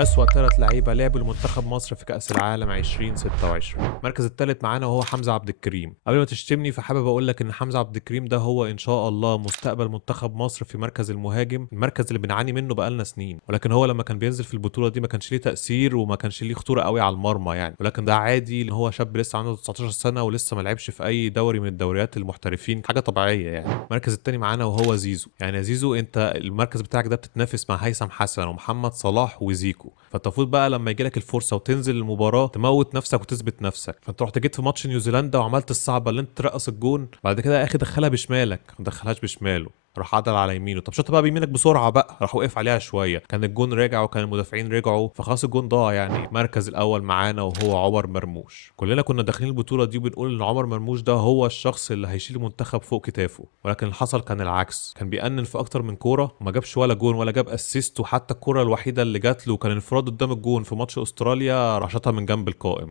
أسوأ 3 لعيبة لعبوا لمنتخب مصر في كأس العالم 2026. المركز التالت معانا وهو حمزة عبد الكريم. قبل ما تشتمني فحابب أقول لك إن حمزة عبد الكريم ده هو إن شاء الله مستقبل منتخب مصر في مركز المهاجم، المركز اللي بنعاني منه بقالنا سنين، ولكن هو لما كان بينزل في البطولة دي ما كانش ليه تأثير وما كانش ليه خطورة قوي على المرمى يعني، ولكن ده عادي إن هو شاب لسه عنده 19 سنة ولسه ما لعبش في أي دوري من الدوريات المحترفين، حاجة طبيعية يعني. المركز التاني معانا وهو زيزو. يعني يا زيزو أنت المركز بتاعك ده بتتنافس مع هيثم حسن ومحمد صلاح وزيكو، فانت المفروض بقى لما يجي لك الفرصه وتنزل المباراه تموت نفسك وتثبت نفسك. فانت رحت جيت في ماتش نيوزيلندا وعملت الصعبه اللي انت ترقص الجون، بعد كده يا اخي دخلها بشمالك، ما دخلهاش بشماله، راح عدل على يمينه. طب شوط بقى بيمينك بسرعه بقى، راح وقف عليها شويه، كان الجون راجع وكان المدافعين رجعوا، فخلاص الجون ضاع يعني. المركز الاول معانا وهو عمر مرموش. كلنا كنا داخلين البطوله دي وبنقول ان عمر مرموش ده هو الشخص اللي هيشيل المنتخب فوق كتافه، ولكن اللي حصل كان العكس. كان بيأنن في اكتر من كوره وما جابش ولا جون ولا جاب اسيست، وحتى الكوره الوحيده اللي جات له كان انفراد قدام الجون في ماتش استراليا راح شاطها من جنب القائم.